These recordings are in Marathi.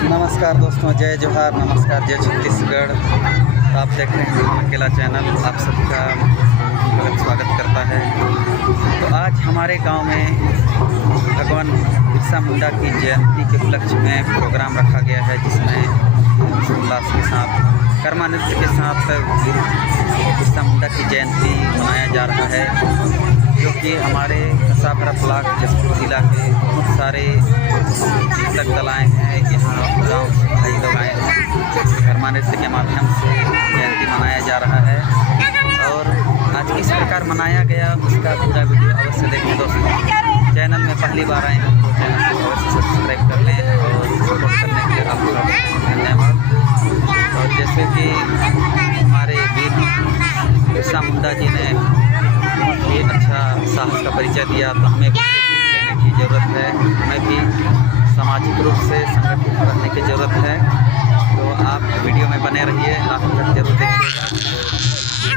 नमस्कार दोस्तों, जय जोहार, नमस्कार, जय छत्तीसगढ़। आप देख रहे हैं अकेला चैनल, आप सबका स्वागत करता है। तो आज हमारे गांव में भगवान बिरसा मुंडा की जयंती के उपलक्ष्य में प्रोग्राम रखा गया है, जिसमें उल्लास के साथ कर्मा नृत्य के साथ बिरसा मुंडा की जयंती मनाया जा रहा है, जो कि हमारे साबरा ब्लॉक जसपुर जिला के बहुत सारे चिकित्सक दल आए हैं। यहाँ गाँव से भाई लोग आए हैं। कर्मा नृत्य के माध्यम से जयंती मनाया जा रहा है और आज किस प्रकार मनाया गया उसका पूरा वीडियो अवश्य देखें दोस्तों। चैनल में पहली बार आए हैं तो चैनल को अवश्य सब्सक्राइब कर लें और सपोर्ट करने के लिए आपका धन्यवाद। और जैसे कि हमारे वीर बिरसा मुंडा जी ने बहुत ही अच्छा साहस का परिचय दिया, तो हमें भी लेने की ज़रूरत है। हमें भी सामाजिक रूप से संगठित करने की ज़रूरत है। तो आप वीडियो में बने रहिए, आखिर तक जरूर देखिएगा।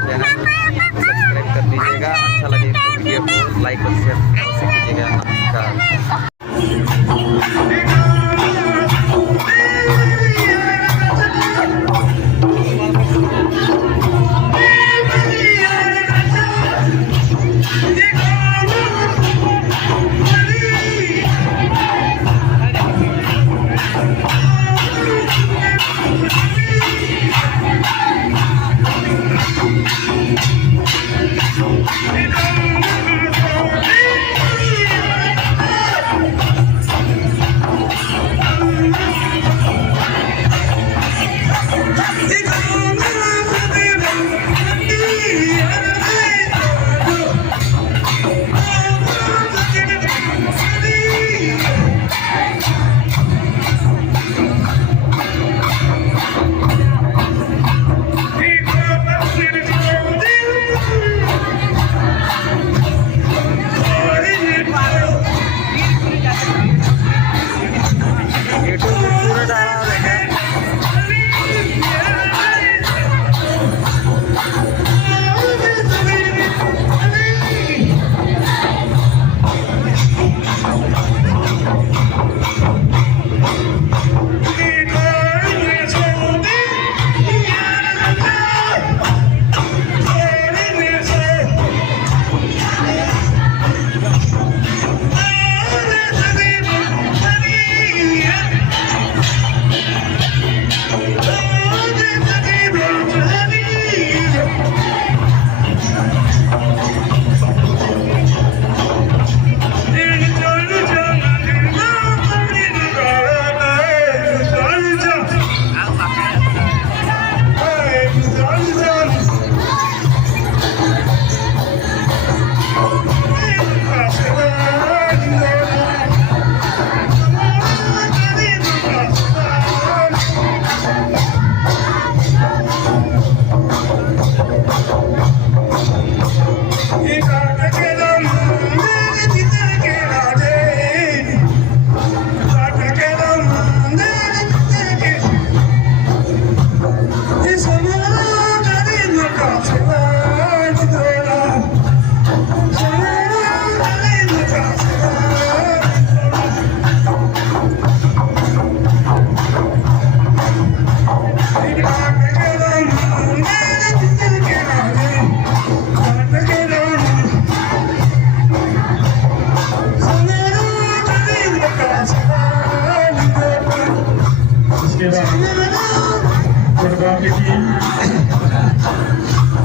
चैनल को सब्सक्राइब कर दीजिएगा। अच्छा लगे तो वीडियो को लाइक और शेयर अवश्य कीजिएगा। नमस्कार।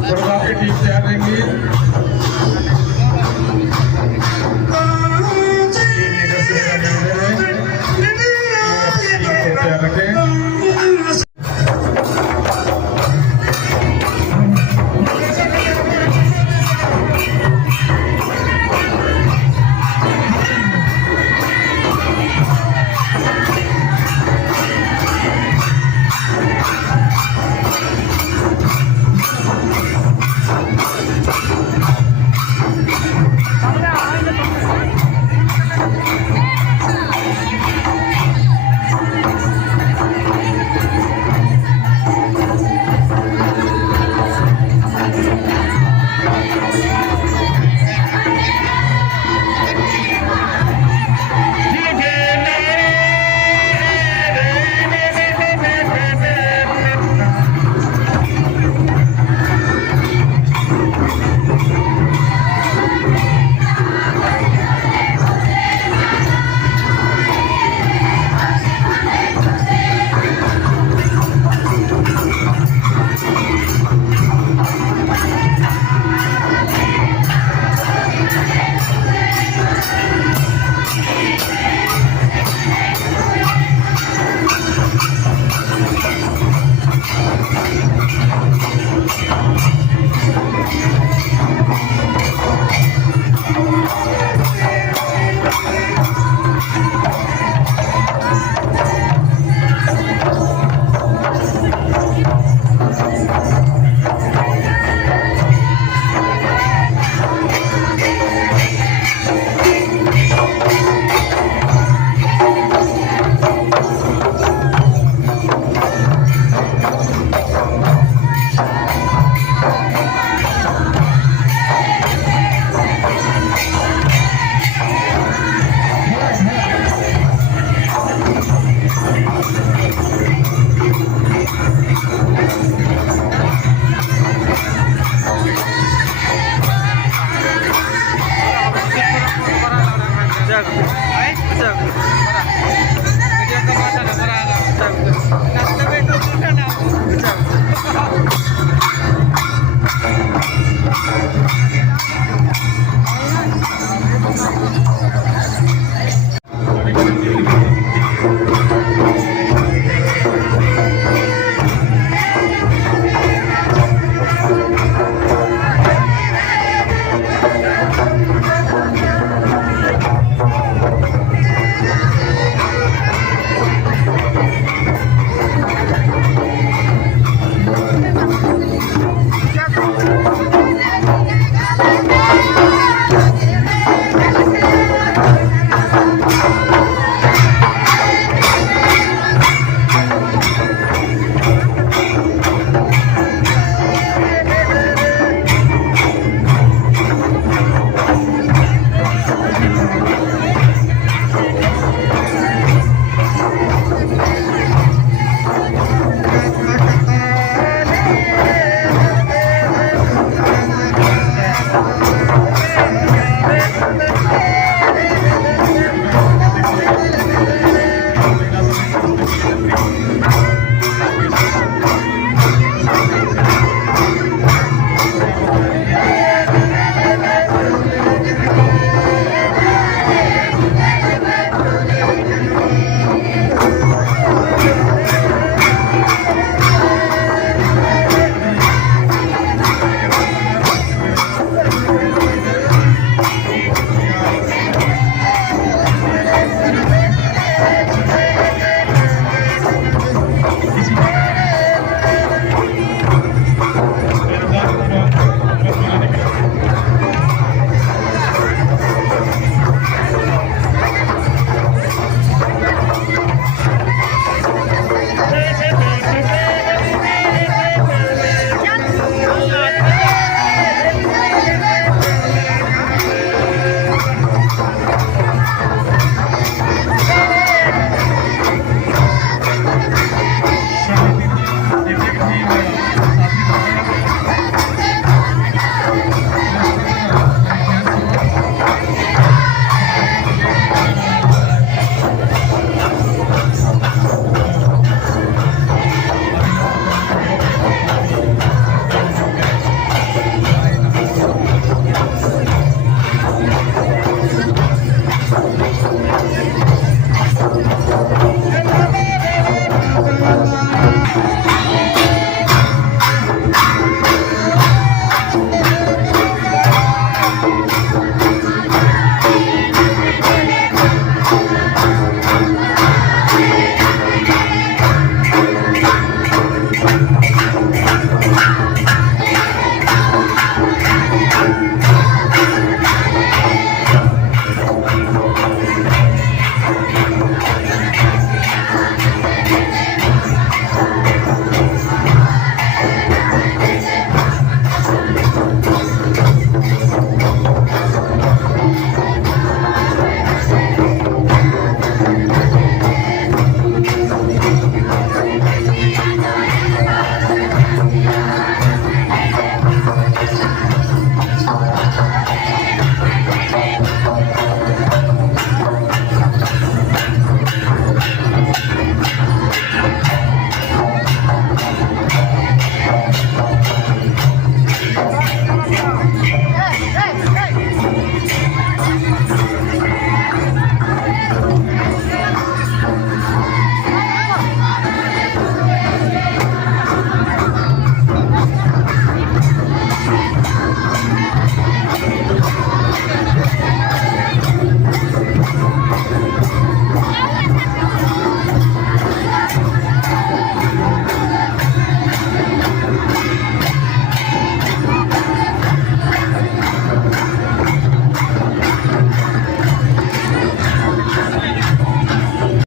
गुड़गांव की टीम तैयार रहेंगी।